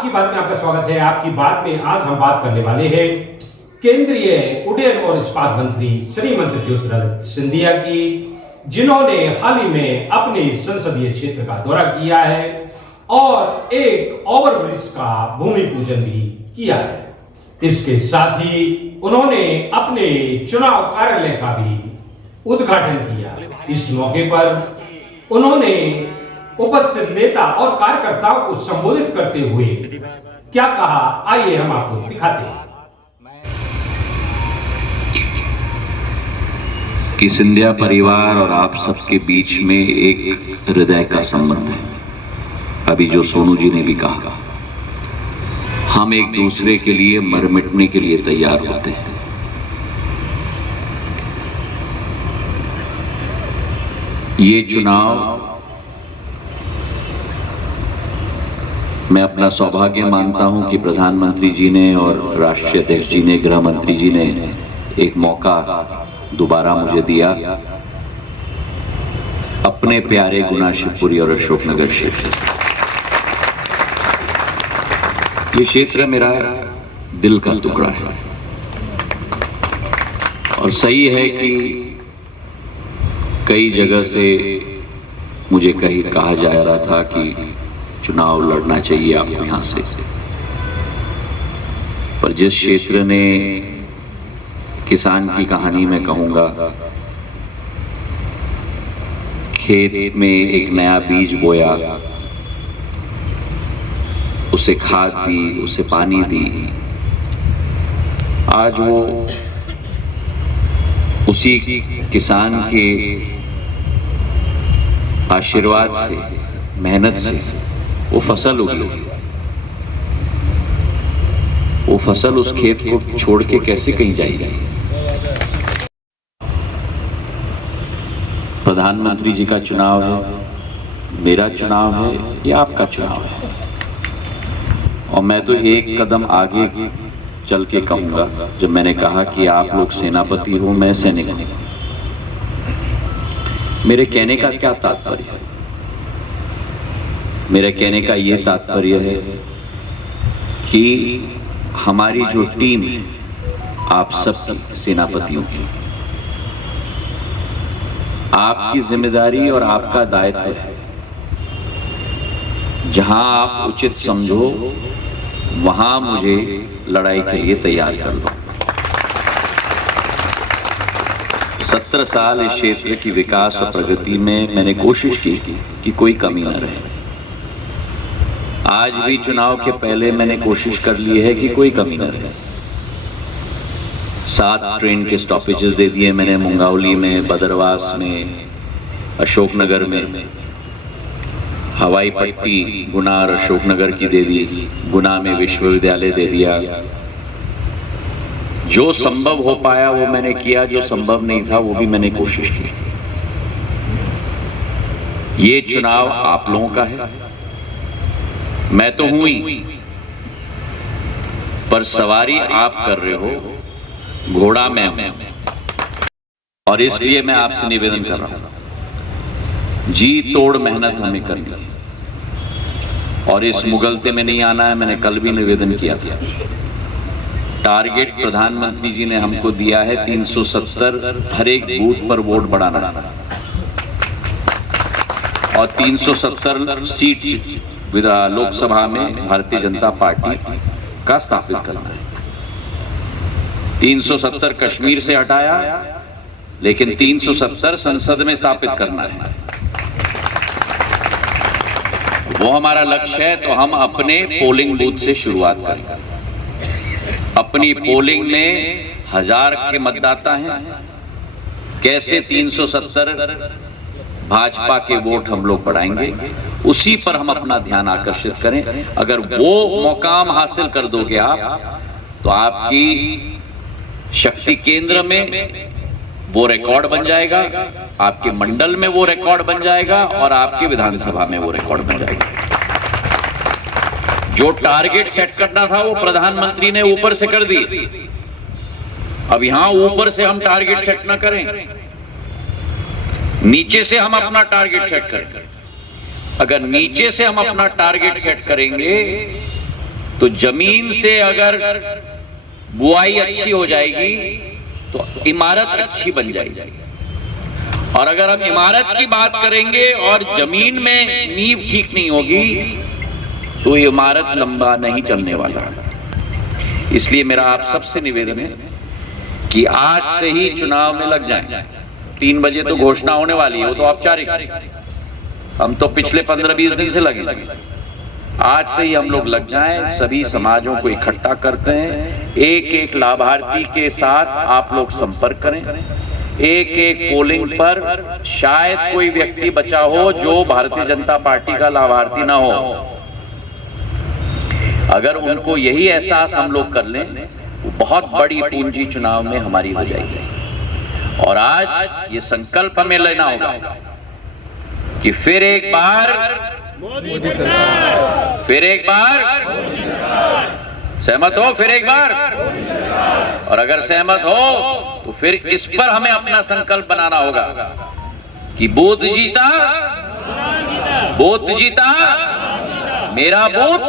आपकी बात में आपका स्वागत है। आपकी बात में आज हम बात करने वाले हैं केंद्रीय उड्डयन और इस्पात मंत्री श्रीमती ज्योतिरादित्य सिंधिया की, जिन्होंने हाल ही में अपने संसदीय क्षेत्र का दौरा किया है और एक ओवरब्रिज का भूमि पूजन भी किया है। इसके साथ ही उन्होंने अपने चुनाव कार्यालय का भी उद्घाटन किया। इस मौके पर उन्होंने उपस्थित नेता और कार्यकर्ताओं को संबोधित करते हुए क्या कहा, आइए हम आपको दिखाते हैं। कि सिंधिया परिवार और आप सबके बीच में एक हृदय का संबंध है। अभी जो सोनू जी ने भी कहा, हम एक दूसरे के लिए मर मिटने के लिए तैयार होते हैं। ये चुनाव मैं अपना सौभाग्य मानता हूं कि प्रधानमंत्री जी ने और राष्ट्रीय अध्यक्ष जी ने, गृह मंत्री जी ने एक मौका दोबारा मुझे दिया अपने प्यारे गुना शिवपुरी और अशोकनगर क्षेत्र से। ये क्षेत्र मेरा दिल का टुकड़ा है और सही है कि कई जगह से मुझे कहा जा रहा था कि चुनाव लड़ना चाहिए आपको यहां से, पर जिस क्षेत्र ने किसान की कहानी में कहूंगा, खेत में एक नया बीज बोया, उसे खाद दी, उसे पानी दी, आज वो उसी किसान के आशीर्वाद से, मेहनत से वो फसल उगी। वो फसल उस खेत को छोड़ के कैसे कहीं जाएगी? प्रधानमंत्री जी का चुनाव है, मेरा चुनाव है, या आपका चुनाव है। और मैं तो एक कदम आगे चल के कहूंगा, जब मैंने कहा कि आप लोग सेनापति हो, मैं सैनिक हूं। मेरे कहने का क्या तात्पर्य है? मेरे कहने का यह तात्पर्य है कि हमारी जो टीम है, आप सब सेनापतियों की, आपकी जिम्मेदारी और आपका दायित्व है, जहां आप उचित समझो वहां मुझे लड़ाई के लिए तैयार कर लो। 17 साल इस क्षेत्र की विकास और प्रगति में मैंने कोशिश की कि कोई कमी न रहे। आज भी चुनाव के पहले मैंने कोशिश कर ली है कि कोई कमी न रहे। 7 ट्रेन के स्टॉपेजेस दे दिए मैंने, मुंगावली में, बदरवास में, अशोकनगर में, हवाई पट्टी गुना और अशोकनगर की दे दी, गुना में विश्वविद्यालय दे दिया। जो संभव हो पाया वो मैंने किया, जो संभव नहीं था वो भी मैंने कोशिश की। ये चुनाव आप लोगों का है, मैं तो हूं ही, पर सवारी आप कर रहे हो, घोड़ा मैं हूं। और इसलिए मैं आपसे निवेदन कर रहा हूं, जी तोड़ मेहनत हमें करनी है और इस मुगलते में नहीं आना है। मैंने कल भी निवेदन किया था। टारगेट प्रधानमंत्री जी ने हमको दिया है 370 हर एक बूथ पर वोट बढ़ाना और 370 सीट लोकसभा में भारतीय जनता पार्टी का स्थापित करना है। 370 कश्मीर से हटाया, लेकिन 370 संसद में स्थापित करना है। वो हमारा लक्ष्य है। तो हम अपने पोलिंग बूथ से शुरुआत करेंगे। अपनी पोलिंग में 1000 के मतदाता हैं, कैसे 370 भाजपा के वोट हम लोग बढ़ाएंगे, उसी पर हम अपना ध्यान आकर्षित करें। अगर वो मुकाम हासिल कर दोगे आप, तो आपकी शक्ति केंद्र में वो रिकॉर्ड बन जाएगा, आपके मंडल में वो रिकॉर्ड बन जाएगा और आपके विधानसभा में वो रिकॉर्ड बन जाएगा। जो टारगेट सेट करना था वो प्रधानमंत्री ने ऊपर से कर दी। अब यहां ऊपर से हम टारगेट सेट ना करें, नीचे से हम अपना टारगेट सेट करें। अगर नीचे से हम अपना टारगेट सेट करेंगे तो जमीन से अगर बुआई अच्छी हो जाएगी तो इमारत अच्छी बन जाएगी, और अगर हम इमारत की बात करेंगे और जमीन में नींव ठीक नहीं होगी तो ये इमारत लंबा नहीं चलने वाला। इसलिए मेरा आप सबसे निवेदन है कि आज से ही चुनाव में लग जाएं। 3 बजे तो घोषणा होने वाली है, वो तो औपचारिक, हम तो पिछले 15-20 दिन से लगे। आज से ही हम लोग लग जाएं, सभी समाजों को इकट्ठा करते हैं, एक एक लाभार्थी के साथ आप लोग संपर्क करें। एक एक पोलिंग पर शायद कोई व्यक्ति बचा हो जो भारतीय जनता पार्टी का लाभार्थी ना हो। अगर उनको यही एहसास हम लोग कर लें, वो बहुत बड़ी पूंजी चुनाव में हमारी हो जाएगी। और आज ये संकल्प हमें लेना होगा कि फिर एक बार सहमत हो, फिर एक बार, और अगर सहमत हो तो फिर इस पर हमें अपना संकल्प बनाना होगा कि बूथ जीता, मेरा बूथ।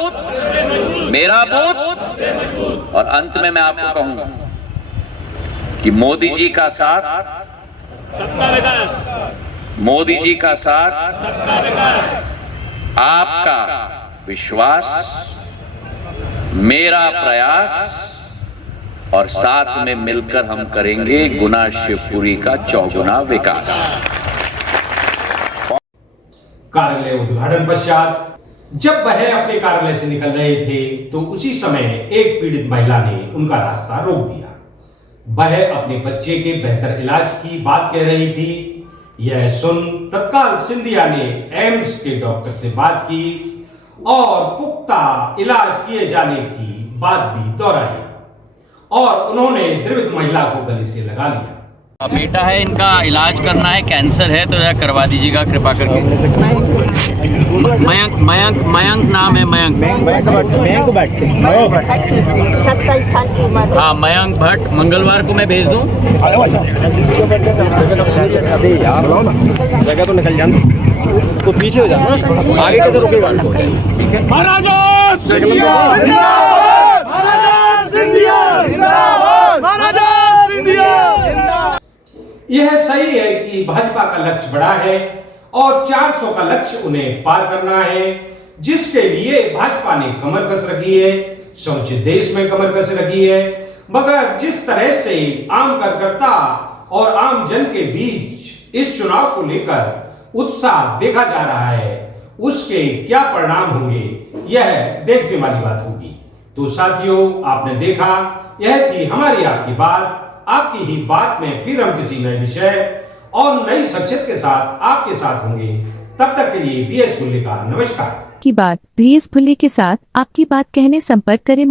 और अंत में मैं आपको कहूंगा कि मोदी जी का साथ, मोदी जी का साथ, आपका विश्वास, मेरा प्रयास, और साथ में मिलकर हम करेंगे गुना शिवपुरी का 4 विकास। कार्यालय उद्घाटन पश्चात जब वह अपने कार्यालय से निकल रहे थे तो उसी समय एक पीड़ित महिला ने उनका रास्ता रोक दिया। वह अपने बच्चे के बेहतर इलाज की बात कह रही थी। यह सुन तत्काल सिंधिया ने एम्स के डॉक्टर से बात की और पुख्ता इलाज किए जाने की बात भी दोहराई, और उन्होंने द्रवित महिला को गले से लगा लिया। बेटा है, इनका इलाज करना है, कैंसर है, तो जरा करवा दीजिएगा कृपा करके। मयंक नाम है, मयंक 27 साल की उम्र। हाँ, मयंक भट्ट। मंगलवार को मैं भेज दूँ? अरे यार लो ना, जगह तो निकल जाना, तो पीछे हो जाना, आगे कैसे रुकेगा? ठीक है। महाराजा यह सही है कि भाजपा का लक्ष्य बड़ा है और 400 का लक्ष्य उन्हें पार करना है, जिसके लिए भाजपा ने कमर कस रखी है, समूचे देश में कमर कस रखी है। मगर जिस तरह से आम कार्यकर्ता और आम जन के बीच इस चुनाव को लेकर उत्साह देखा जा रहा है, उसके क्या परिणाम होंगे यह देखने वाली बात होगी। तो साथियों, आपने देखा, यह थी हमारी आपकी बात। आपकी ही बात में फिर हम किसी नए विषय और नई शख्सियत के साथ आपके साथ होंगे। तब तक के लिए बीएस भुल्ले का नमस्कार। की बात बीएस भुल्ले के साथ आपकी बात कहने संपर्क करें।